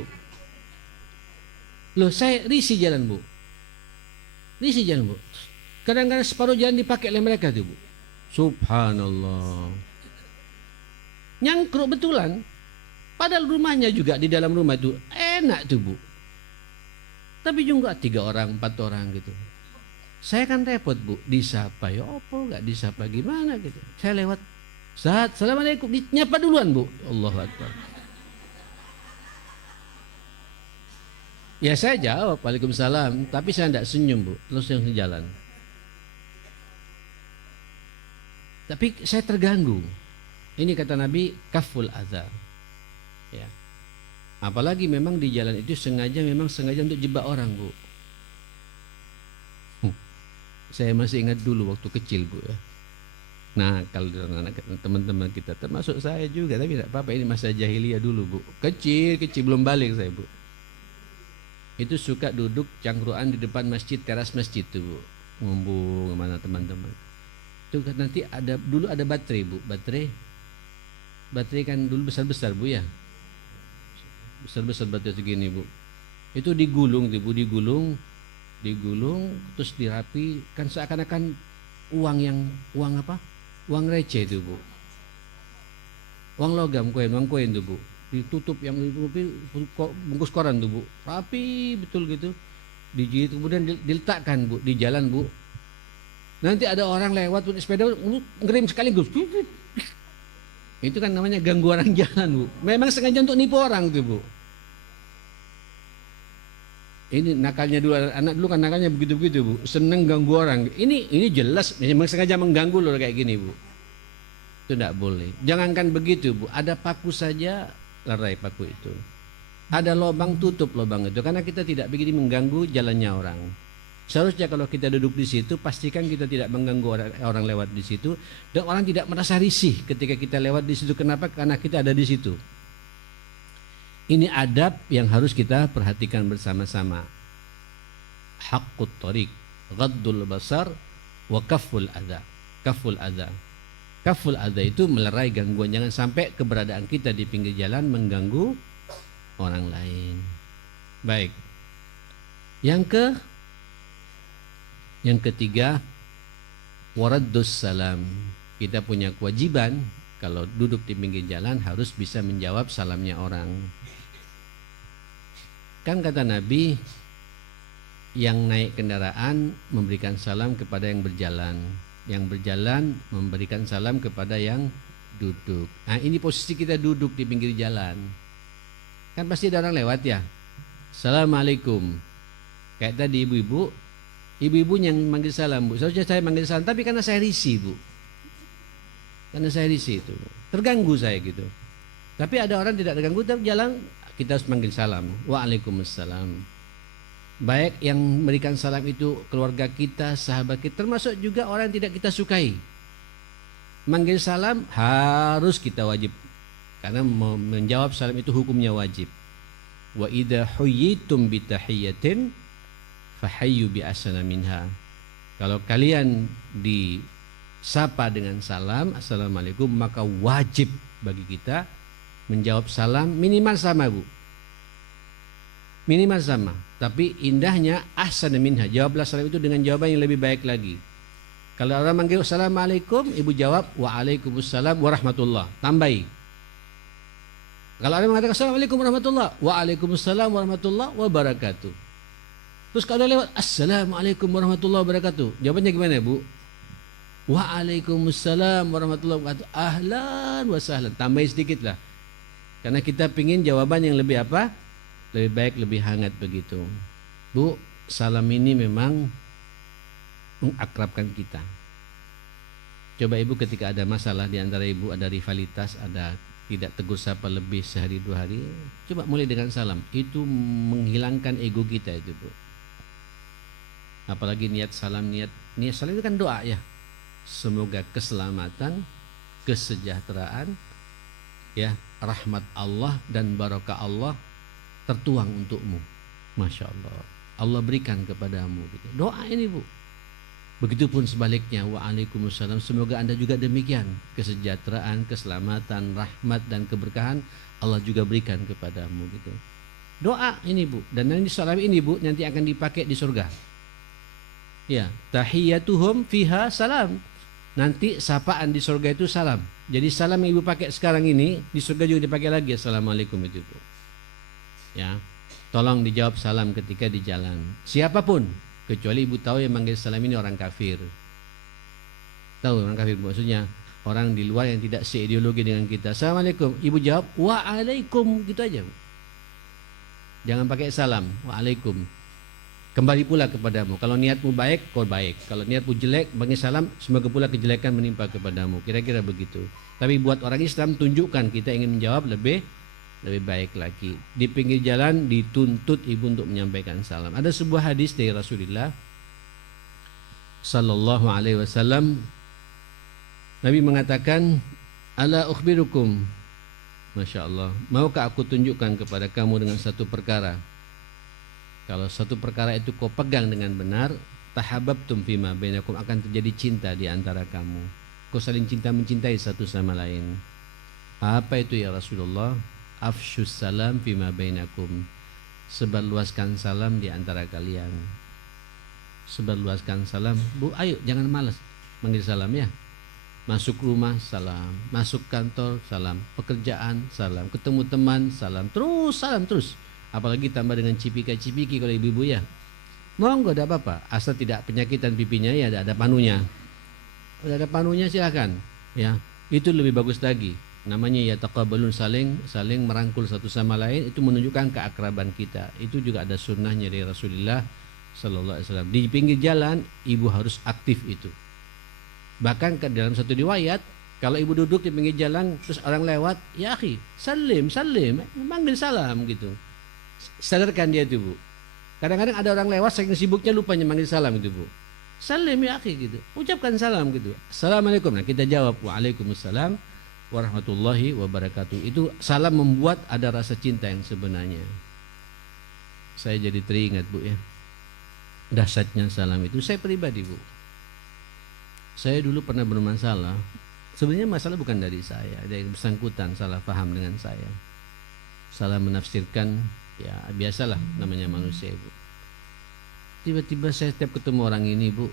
Loh saya risih jalan bu. Kadang-kadang separuh jalan dipakai oleh mereka tuh bu. Subhanallah. Nyangkruk betulan. Padahal rumahnya juga di dalam rumah itu enak tuh bu. Tapi juga 3 orang, 4 orang gitu. Saya kan repot bu, disapa ya apa nggak disapa gimana gitu. Saya lewat, Assalamualaikum, nyapa duluan bu. Allahu Akbar. Ya saya jawab Waalaikumsalam, tapi saya tidak senyum bu, terus yang jalan. Tapi saya terganggu. Ini kata Nabi, kaful adza. Ya. Apalagi memang di jalan itu sengaja untuk jebak orang bu. Saya masih ingat dulu waktu kecil bu ya. Nah kalau teman-teman kita termasuk saya juga, tapi tidak apa-apa, ini masa jahiliyah dulu bu. Kecil belum balik saya bu. Itu suka duduk cangkruan di depan masjid, teras masjid tuh bu, ngumpul kemana teman-teman. Itu kan nanti dulu ada baterai bu, baterai kan dulu besar-besar bu ya, besar-besar baterai segini bu. Itu digulung tuh bu, digulung terus dirapi, kan seakan-akan uang receh itu bu, uang logam, uang koin tuh bu. Ditutup yang ditutupi bungkus koran tuh bu, rapi betul gitu, dijilid kemudian diletakkan bu di jalan bu. Nanti ada orang lewat sepeda ngerim sekaligus, itu kan namanya ganggu orang jalan bu. Memang sengaja untuk nipu orang tuh bu. Ini nakalnya dulu, anak dulu kan nakalnya begitu-begitu bu, seneng ganggu orang. Ini jelas memang sengaja mengganggu loh kayak gini bu. Itu tidak boleh. Jangankan begitu bu, ada paku saja lerai paku itu. Ada lubang, tutup lubang itu, karena kita tidak begini mengganggu jalannya orang. Seharusnya kalau kita duduk di situ, pastikan kita tidak mengganggu orang lewat di situ, dan orang tidak merasa risih ketika kita lewat di situ. Kenapa? Karena kita ada di situ. Ini adab yang harus kita perhatikan bersama-sama. Haqqut thariq, ghaddul basar, wa kafful adza. Kafful adza. Kafful adza itu melerai gangguan, jangan sampai keberadaan kita di pinggir jalan mengganggu orang lain. Baik. Yang ketiga, waraddus salam. Kita punya kewajiban kalau duduk di pinggir jalan harus bisa menjawab salamnya orang. Kan kata Nabi, yang naik kendaraan memberikan salam kepada yang berjalan, yang berjalan memberikan salam kepada yang duduk. Nah, ini posisi kita duduk di pinggir jalan. Kan pasti ada orang lewat ya. Assalamualaikum. Kayak tadi ibu-ibu yang manggil salam, Bu. Seharusnya saya manggil salam, tapi karena saya risih, Bu. Karena saya risih itu. Terganggu saya gitu. Tapi ada orang tidak terganggu, tapi jalan kita harus manggil salam. Waalaikumsalam. Baik yang memberikan salam itu keluarga kita, sahabat kita, termasuk juga orang yang tidak kita sukai. Manggil salam harus kita wajib. Karena menjawab salam itu hukumnya wajib. Wa idza huyyitum bi tahiyyatin fahayyu bi ahsana minha. Kalau kalian disapa dengan salam, assalamualaikum, maka wajib bagi kita menjawab salam minimal sama, Bu. Minimal sama, tapi indahnya ahsana minha. Jawablah salam itu dengan jawaban yang lebih baik lagi. Kalau orang manggil assalamualaikum, ibu jawab waalaikumsalam warahmatullah. Tambahi. Kalau orang mengatakan assalamualaikum warahmatullah, waalaikumsalam warahmatullah wabarakatuh. Terus kalau lewat assalamualaikum warahmatullah wabarakatuh, jawabannya gimana, Bu? Waalaikumsalam warahmatullah wabarakatuh. Ahlan wa sahlan. Tambahi sedikit lah. Karena kita pingin jawaban yang lebih apa? Lebih baik, lebih hangat begitu. Bu, salam ini memang mengakrabkan kita. Coba ibu ketika ada masalah di antara ibu, ada rivalitas, ada tidak tegur sapa lebih sehari 2 hari, coba mulai dengan salam. Itu menghilangkan ego kita itu, Bu. Apalagi niat salam itu kan doa ya. Semoga keselamatan, kesejahteraan, ya, rahmat Allah dan barokah Allah tertuang untukmu. Masya Allah, Allah berikan kepadamu gitu. Doa ini, Bu. Begitupun sebaliknya, waalaikumsalam, semoga Anda juga demikian. Kesejahteraan, keselamatan, rahmat dan keberkahan Allah juga berikan kepadamu gitu. Doa ini, Bu. Dan nanti salam ini, Bu, nanti akan dipakai di surga. Ya, tahiyyatuhum fiha salam. Nanti sapaan di surga itu salam. Jadi salam yang ibu pakai sekarang ini di surga juga dipakai lagi, assalamualaikum itu, Bu. Ya, tolong dijawab salam ketika di jalan. Siapapun, kecuali ibu tahu yang manggil salam ini orang kafir. Tahu orang kafir, maksudnya orang di luar yang tidak seideologi dengan kita. Assalamualaikum, ibu jawab waalaikum, gitu aja, Bu. Jangan pakai salam, waalaikum. Kembali pula kepadamu. Kalau niatmu baik, kau baik. Kalau niatmu jelek, bagi salam, semoga pula kejelekan menimpa kepadamu. Kira-kira begitu. Tapi buat orang Islam, tunjukkan kita ingin menjawab lebih baik lagi. Di pinggir jalan dituntut ibu untuk menyampaikan salam. Ada sebuah hadis dari Rasulullah Sallallahu Alaihi Wasallam. Nabi mengatakan, ala ukhbirukum, Masya Allah, maukah aku tunjukkan kepada kamu dengan satu perkara? Kalau satu perkara itu kau pegang dengan benar, tahabbabtum fima bainakum, akan terjadi cinta di antara kamu. Kau saling cinta mencintai satu sama lain. Apa itu ya Rasulullah? Afshus salam fima bainakum. Sebarluaskan salam di antara kalian. Sebarluaskan salam. Bu, ayo jangan malas manggil salam ya. Masuk rumah salam, masuk kantor salam, pekerjaan salam, ketemu teman salam, terus salam terus. Apalagi tambah dengan cipika-cipiki kalau ibu-ibu ya. Monggo, ada apa-apa, asal tidak penyakitan pipinya ya, ada panunya. Kalau ada panunya silakan. Ya, itu lebih bagus lagi. Namanya ya taqabalun, saling merangkul satu sama lain, itu menunjukkan keakraban kita. Itu juga ada sunnahnya dari Rasulullah Sallallahu Alaihi Wasallam. Di pinggir jalan ibu harus aktif itu. Bahkan dalam satu riwayat, kalau ibu duduk di pinggir jalan terus orang lewat, ya akhi, salim, manggil salam gitu. Sadarkan dia itu, Bu. Kadang-kadang ada orang lewat saking sibuknya lupanya manggil salam gitu, Bu. Salim ya akhi gitu. Ucapkan salam gitu. Assalamualaikum. Nah, kita jawab waalaikumsalam warahmatullahi wabarakatuh. Itu salam membuat ada rasa cinta yang sebenarnya. Saya jadi teringat Bu ya, dahsyatnya salam itu. Saya pribadi Bu, saya dulu pernah bermasalah. Sebenarnya masalah bukan dari saya, ada yang bersangkutan salah paham dengan saya, salah menafsirkan, ya biasalah namanya manusia Bu. Tiba-tiba saya setiap ketemu orang ini Bu,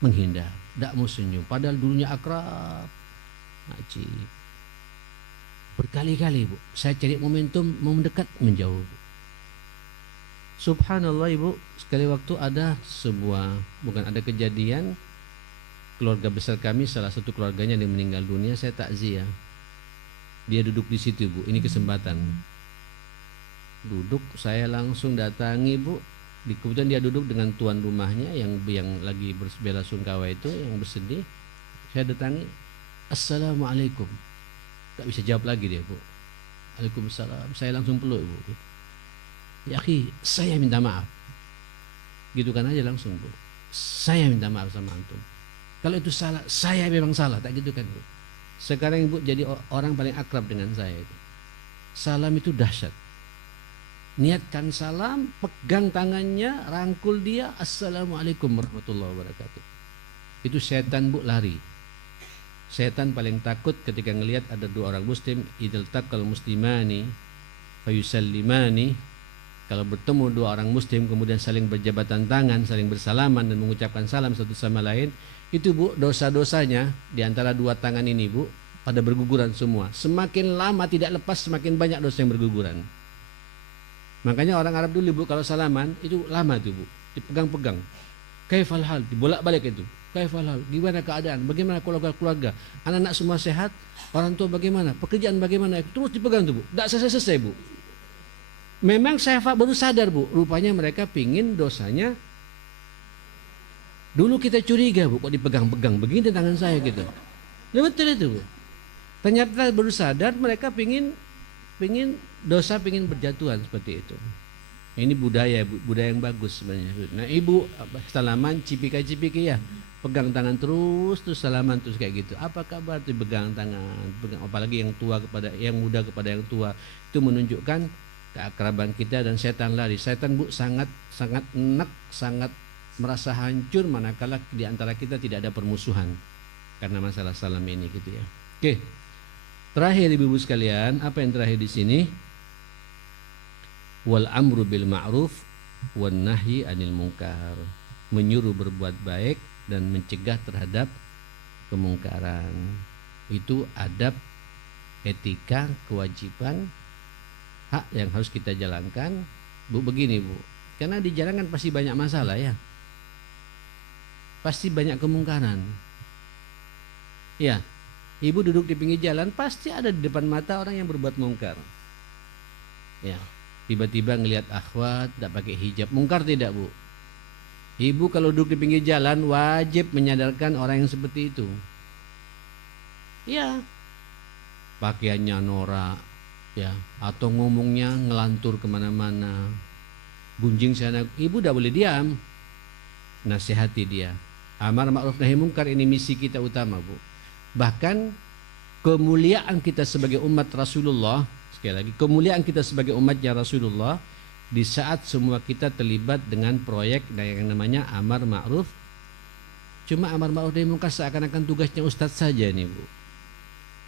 menghindar, tidak mau senyum, padahal dulunya akrab, ngaji. Berkali-kali Bu, saya cari momentum mau mendekat, menjauh Bu. Subhanallah Ibu, sekali waktu ada kejadian keluarga besar kami, salah satu keluarganya yang meninggal dunia, saya takziah. Dia duduk di situ Bu, ini kesempatan. Duduk, saya langsung datangi Bu. Kemudian dia duduk dengan tuan rumahnya yang lagi belasungkawa itu, yang bersedih. Saya datangi, Assalamualaikum. Gak bisa jawab lagi dia Bu. Waalaikumsalam. Saya langsung peluk Bu. Ya akhi, saya minta maaf. Gitu kan aja langsung Bu. Saya minta maaf sama antum. Kalau itu salah, saya memang salah. Tak gitu kan Bu. Sekarang Ibu jadi orang paling akrab dengan saya itu. Salam itu dahsyat. Niatkan salam, pegang tangannya, rangkul dia, Assalamualaikum warahmatullahi wabarakatuh. Itu setan Bu lari. Setan paling takut ketika ngelihat ada dua orang muslim, idil taqal muslimani fayusallimani. Kalau bertemu dua orang muslim kemudian saling berjabatan tangan, saling bersalaman dan mengucapkan salam satu sama lain, itu Bu, dosa-dosanya di antara dua tangan ini Bu pada berguguran semua. Semakin lama tidak lepas, semakin banyak dosa yang berguguran. Makanya orang Arab dulu Bu kalau salaman itu lama tuh Bu, dipegang-pegang. Kaifal hal, dibolak-balik itu. Kaifal hal, gimana keadaan, bagaimana keluarga, anak-anak semua sehat, orang tua bagaimana, pekerjaan bagaimana, terus dipegang tuh Bu. Tidak selesai-selesai Bu. Memang saya baru sadar Bu, rupanya mereka pingin dosanya. Dulu kita curiga Bu, kok dipegang-pegang begini tangan saya gitu. Betul itu Bu. Ternyata baru sadar mereka pingin dosa, pingin berjatuhan seperti itu. Ini budaya yang bagus sebenarnya. Nah Ibu salaman cipika-cipiki ya, pegang tangan terus salaman terus kayak gitu. Apa kabar tuh pegang tangan, apalagi yang tua kepada yang muda kepada yang tua, itu menunjukkan keakraban kita. Dan setan lari. Setan Bu sangat enak, sangat merasa hancur manakala di antara kita tidak ada permusuhan karena masalah salam ini gitu ya. Oke. Terakhir Ibu sekalian, apa yang terakhir di sini? Wal amru bil ma'ruf wan nahyi anil munkar. Menyuruh berbuat baik dan mencegah terhadap kemungkaran. Itu adab, etika, kewajiban, hak yang harus kita jalankan. Bu begini Bu, karena di jalan kan pasti banyak masalah ya, pasti banyak kemungkaran ya. Ibu duduk di pinggir jalan, pasti ada di depan mata orang yang berbuat mungkar ya. Tiba-tiba ngelihat akhwat tidak pakai hijab, mungkar tidak Bu? Ibu kalau duduk di pinggir jalan wajib menyadarkan orang yang seperti itu ya. Pakaiannya norak ya, atau ngomongnya ngelantur kemana-mana, gunjing sana, Ibu tidak boleh diam, nasihati dia. Amar ma'ruf nahi mungkar ini misi kita utama Bu. Bahkan kemuliaan kita sebagai umat Rasulullah, sekali lagi kemuliaan kita sebagai umatnya Rasulullah, di saat semua kita terlibat dengan proyek yang namanya amar ma'ruf. Cuma amar ma'ruf nahi mungkar seakan-akan tugasnya ustadz saja nih Bu.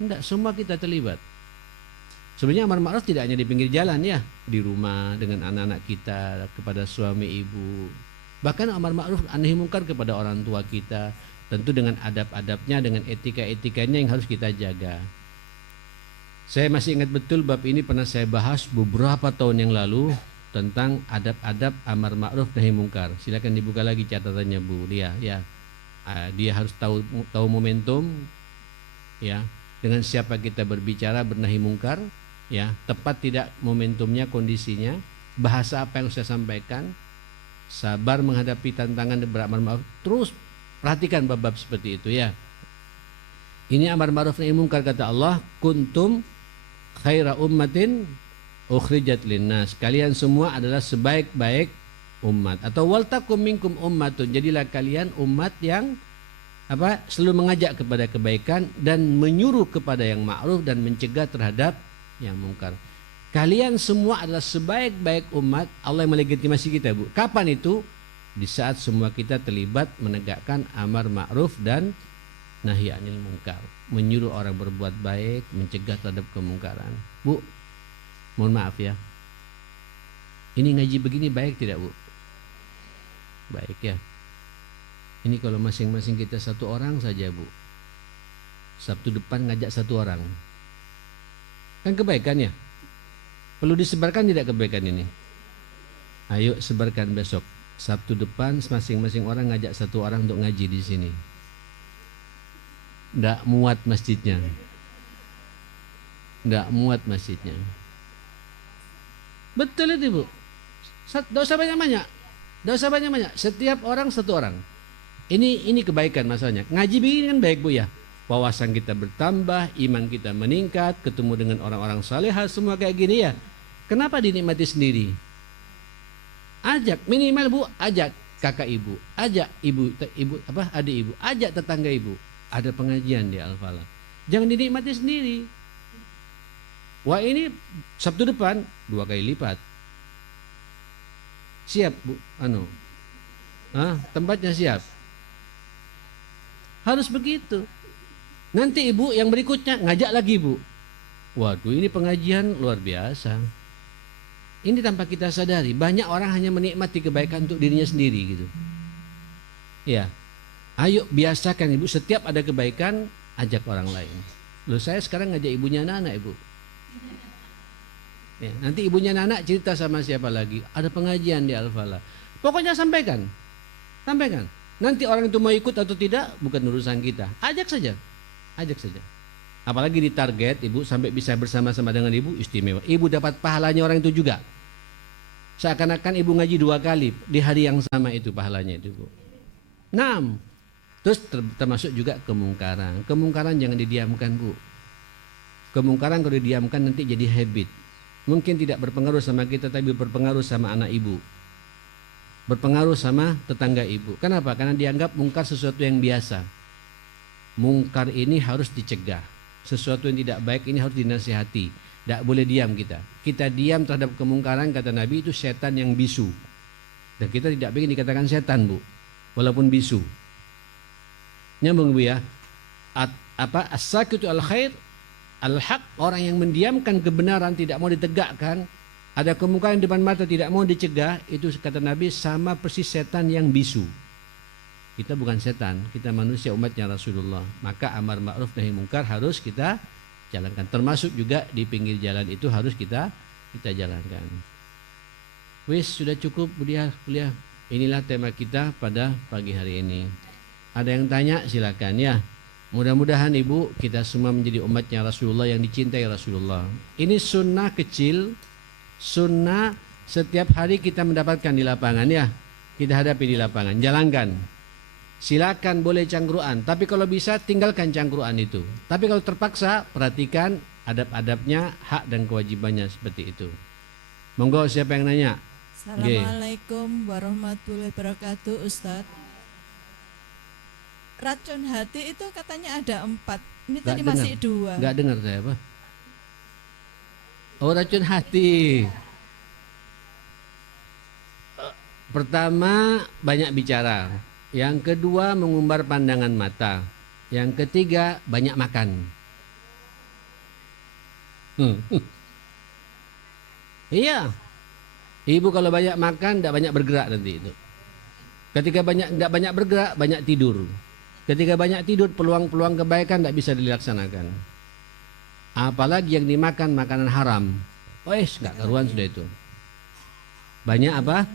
Tidak, semua kita terlibat. Sebenarnya amar ma'ruf tidak hanya di pinggir jalan ya, di rumah dengan anak-anak kita, kepada suami ibu. Bahkan amar ma'ruf nahi mungkar kepada orang tua kita, tentu dengan adab-adabnya, dengan etika-etikanya yang harus kita jaga. Saya masih ingat betul bab ini pernah saya bahas beberapa tahun yang lalu tentang adab-adab amar ma'ruf nahi mungkar. Silakan dibuka lagi catatannya Bu Lia ya. Dia harus tahu momentum ya, dengan siapa kita berbicara bernahi mungkar ya, tepat tidak momentumnya, kondisinya, bahasa apa yang saya sampaikan, sabar menghadapi tantangan beramar ma'ruf. Terus perhatikan bab-bab seperti itu ya. Ini amar ma'ruf nahi mungkar, kata Allah, kuntum khaira ummatin ukhrijat linnas. Kalian semua adalah sebaik-baik umat. Atau waltakum minkum ummatun. Jadilah kalian umat yang selalu mengajak kepada kebaikan dan menyuruh kepada yang ma'ruf dan mencegah terhadap yang mungkar. Kalian semua adalah sebaik-baik umat Allah yang melegitimasi kita, Bu. Kapan itu? Di saat semua kita terlibat menegakkan amar ma'ruf dan nahi anil mungkar, menyuruh orang berbuat baik, mencegah terhadap kemungkaran. Bu, mohon maaf ya. Ini ngaji begini baik tidak, Bu? Baik ya. Ini kalau masing-masing kita satu orang saja, Bu. Sabtu depan ngajak satu orang. Kan kebaikan ya? Perlu disebarkan tidak kebaikan ini? Ayo sebarkan besok. Sabtu depan masing-masing orang ngajak satu orang untuk ngaji di sini. Nggak muat masjidnya. Nggak muat masjidnya. Betul itu, Bu. Nggak usah banyak-banyak. Nggak usah banyak-banyak. Setiap orang satu orang. Ini kebaikan masalahnya. Ngaji begini kan baik, Bu ya. Wawasan kita bertambah, iman kita meningkat, ketemu dengan orang-orang salehah, semua kayak gini ya. Kenapa dinikmati sendiri? Ajak minimal, Bu, ajak kakak ibu, ajak ibu adik ibu, ajak tetangga ibu. Ada pengajian di Al-Falah. Jangan dinikmati sendiri. Wah, ini Sabtu depan 2 kali lipat. Siap, Bu? Tempatnya siap. Harus begitu. Nanti ibu yang berikutnya ngajak lagi, Bu. Waduh, ini pengajian luar biasa. Ini tanpa kita sadari, banyak orang hanya menikmati kebaikan untuk dirinya sendiri gitu. Ya, ayo biasakan, Ibu, setiap ada kebaikan ajak orang lain. Loh, saya sekarang ngajak ibunya Nana, Ibu. Ya, nanti ibunya Nana cerita sama siapa lagi? Ada pengajian di Al-Falah. Pokoknya sampaikan. Nanti orang itu mau ikut atau tidak bukan urusan kita. Ajak saja. Apalagi ditarget, Ibu, sampai bisa bersama-sama dengan Ibu, istimewa. Ibu dapat pahalanya orang itu juga. Seakan-akan Ibu ngaji 2 kali di hari yang sama itu pahalanya itu, Bu. 6. Terus termasuk juga kemungkaran. Kemungkaran jangan didiamkan, Bu. Kemungkaran kalau didiamkan nanti jadi habit. Mungkin tidak berpengaruh sama kita, tapi berpengaruh sama anak Ibu. Berpengaruh sama tetangga Ibu. Kenapa? Karena dianggap mungkar sesuatu yang biasa. Mungkar ini harus dicegah. Sesuatu yang tidak baik ini harus dinasihati. Tidak boleh diam kita. Kita diam terhadap kemungkaran, kata Nabi, itu setan yang bisu. Dan kita tidak ingin dikatakan setan, Bu. Walaupun bisu. Nyambung, Bu ya. As-sakitu al-khair al-haq, orang yang mendiamkan kebenaran, tidak mau ditegakkan. Ada kemungkaran di depan mata tidak mau dicegah, itu kata Nabi sama persis setan yang bisu. Kita bukan setan, kita manusia umatnya Rasulullah. Maka amar ma'ruf nahi mungkar harus kita jalankan. Termasuk juga di pinggir jalan itu harus kita jalankan. Wis, sudah cukup kuliah. Inilah tema kita pada pagi hari ini. Ada yang tanya silakan ya. Mudah-mudahan Ibu kita semua menjadi umatnya Rasulullah yang dicintai Rasulullah. Ini sunnah kecil, sunnah setiap hari kita mendapatkan di lapangan ya. Kita hadapi di lapangan, jalankan. Silakan boleh cangkruan, tapi kalau bisa tinggalkan cangkruan itu. Tapi kalau terpaksa perhatikan adab-adabnya, hak dan kewajibannya seperti itu. Monggo, siapa yang nanya? Assalamualaikum warahmatullahi wabarakatuh, Ustadz. Racun hati itu katanya ada 4. Ini tadi masih 2. Enggak dengar saya, apa? Oh, racun hati. Pertama, banyak bicara. Yang kedua, mengumbar pandangan mata. Yang ketiga, banyak makan. Iya. Ibu kalau banyak makan, tidak banyak bergerak nanti itu. Ketika tidak banyak bergerak, banyak tidur. Ketika banyak tidur, peluang-peluang kebaikan tidak bisa dilaksanakan. Apalagi yang dimakan makanan haram. Nggak karuan sudah itu. Banyak apa?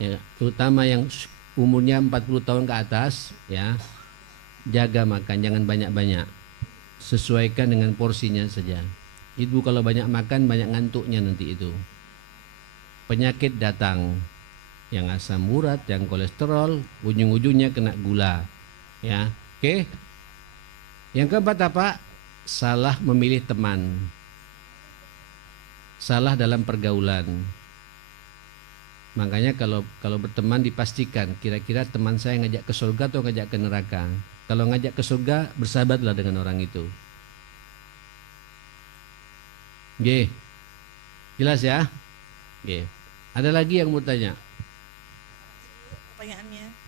Ya, terutama yang umurnya 40 tahun ke atas, ya, jaga makan, jangan banyak-banyak. Sesuaikan dengan porsinya saja. Ibu kalau banyak makan, banyak ngantuknya nanti itu. Penyakit datang, yang asam urat, yang kolesterol, ujung-ujungnya kena gula. Ya, oke. Yang keempat apa? Salah memilih teman. Salah dalam pergaulan. Makanya kalau berteman dipastikan kira-kira teman saya ngajak ke surga atau ngajak ke neraka. Kalau ngajak ke surga, bersahabatlah dengan orang itu. Oke. Jelas ya? Oke. Ada lagi yang mau tanya? Pertanyaannya.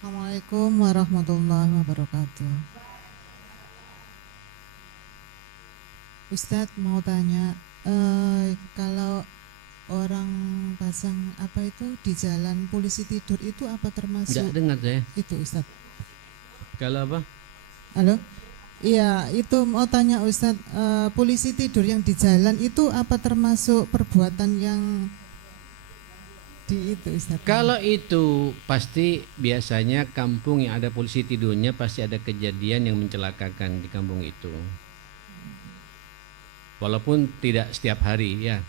Assalamualaikum warahmatullahi wabarakatuh. Ustadz mau tanya, kalau orang pasang apa itu di jalan polisi tidur itu apa termasuk? Enggak dengar saya. Itu Ustadz. Kalau apa? Halo? Iya, itu mau tanya Ustadz, polisi tidur yang di jalan itu apa termasuk perbuatan yang di itu Ustadz? Kalau itu pasti biasanya kampung yang ada polisi tidurnya pasti ada kejadian yang mencelakakan di kampung itu. Walaupun tidak setiap hari ya.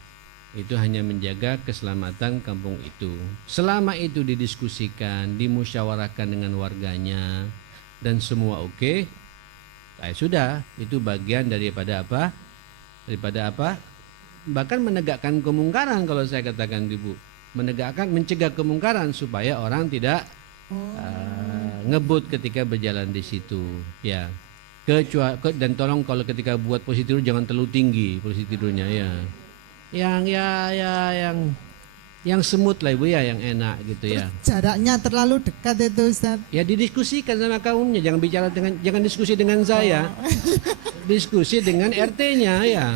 Itu hanya menjaga keselamatan kampung itu. Selama itu didiskusikan, dimusyawarahkan dengan warganya dan semua oke, sudah, itu bagian daripada apa? Daripada apa? Bahkan menegakkan kemungkaran kalau saya katakan Ibu. Mencegah kemungkaran supaya orang tidak ngebut ketika berjalan di situ ya. Dan tolong kalau ketika buat posisi tidur jangan terlalu tinggi posisi tidurnya ya. Yang semut lah Ibu ya, yang enak gitu ya. Jaraknya terlalu dekat itu Ustaz. Ya didiskusikan sama kaumnya, jangan diskusi dengan saya. Diskusi dengan RT-nya ya.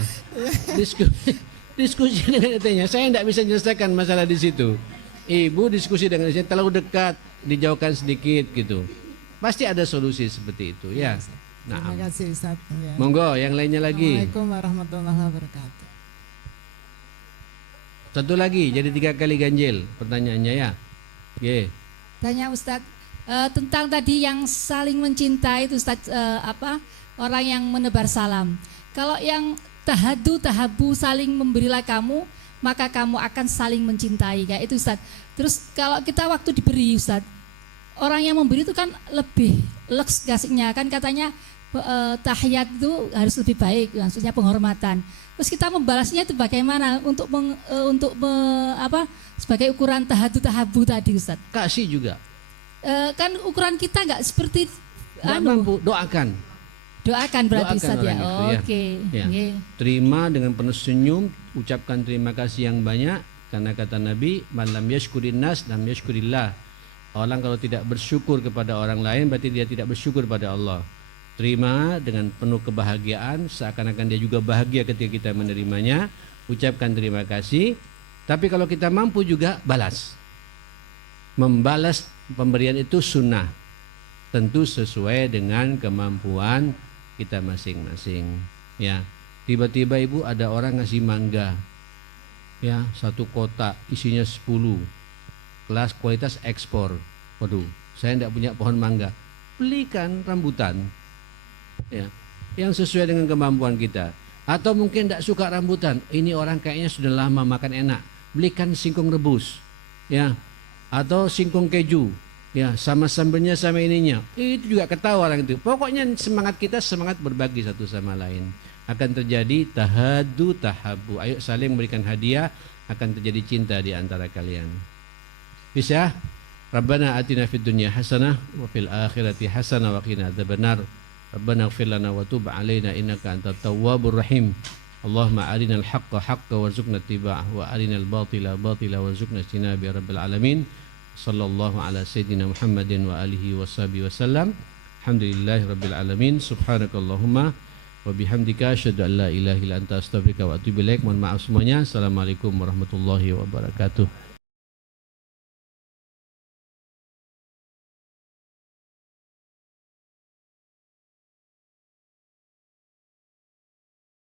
Diskusi dengan RT-nya. Saya tidak bisa menyelesaikan masalah di situ. Ibu diskusi dengan saya terlalu dekat, dijauhkan sedikit gitu. Pasti ada solusi seperti itu ya. Nah, terima kasih Ustaz. Ya. Monggo yang lainnya lagi. Assalamualaikum warahmatullahi wabarakatuh. Satu lagi, jadi 3 kali ganjil pertanyaannya ya. Oke. Tanya Ustadz tentang tadi yang saling mencintai itu Ustadz, orang yang menebar salam. Kalau yang tahabu saling memberilah kamu, maka kamu akan saling mencintai kayak itu Ustadz. Terus kalau kita waktu diberi Ustadz, orang yang memberi itu kan lebih leks gasiknya kan katanya tahiyat itu harus lebih baik, maksudnya penghormatan. Terus kita membalasnya itu bagaimana sebagai ukuran tahabu tadi Ustaz? Kasih juga. Kan ukuran kita nggak seperti mampu, doakan berarti Ustaz ya. itu, Oke. Ya. Okay. Terima dengan penuh senyum, ucapkan terima kasih yang banyak karena kata Nabi, man lam yashkurin nas lam yashkurillah. Orang kalau tidak bersyukur kepada orang lain berarti dia tidak bersyukur pada Allah. Terima dengan penuh kebahagiaan, seakan-akan dia juga bahagia ketika kita menerimanya. Ucapkan terima kasih. Tapi kalau kita mampu juga balas. Membalas pemberian itu sunnah, tentu sesuai dengan kemampuan kita masing-masing. Ya, tiba-tiba Ibu ada orang ngasih mangga, ya 1 kotak isinya 10, kelas kualitas ekspor. Waduh, saya tidak punya pohon mangga, belikan rambutan. Ya, yang sesuai dengan kemampuan kita. Atau mungkin tidak suka rambutan, ini orang kayaknya sudah lama makan enak, belikan singkong rebus, ya, atau singkong keju, ya, sama sambelnya sama ininya. Itu juga ketawa orang itu. Pokoknya semangat kita semangat berbagi satu sama lain. Akan terjadi tahabu. Ayo saling memberikan hadiah, akan terjadi cinta di antara kalian. Bisa? Rabbana atina fid dunya hasanah wa fil akhirati hasanah wa qina adzabannar. Rabbana ighfir lana wa tub 'alaina innaka antat tawwabur rahim. Allahumma arinal haqqa haqqan warzuqna ittiba'ah wa arinal batila batila warzuqna ijtinaba ya rabbal alamin. Sallallahu ala sayyidina Muhammadin wa alihi washabihi wasallam. Alhamdulillahi rabbil alamin. Subhanakallahumma wa bihamdika asyhadu an la ilaha illa anta astaghfiruka wa atubu ilaik. Mohon maaf semuanya. Assalamualaikum warahmatullahi wabarakatuh.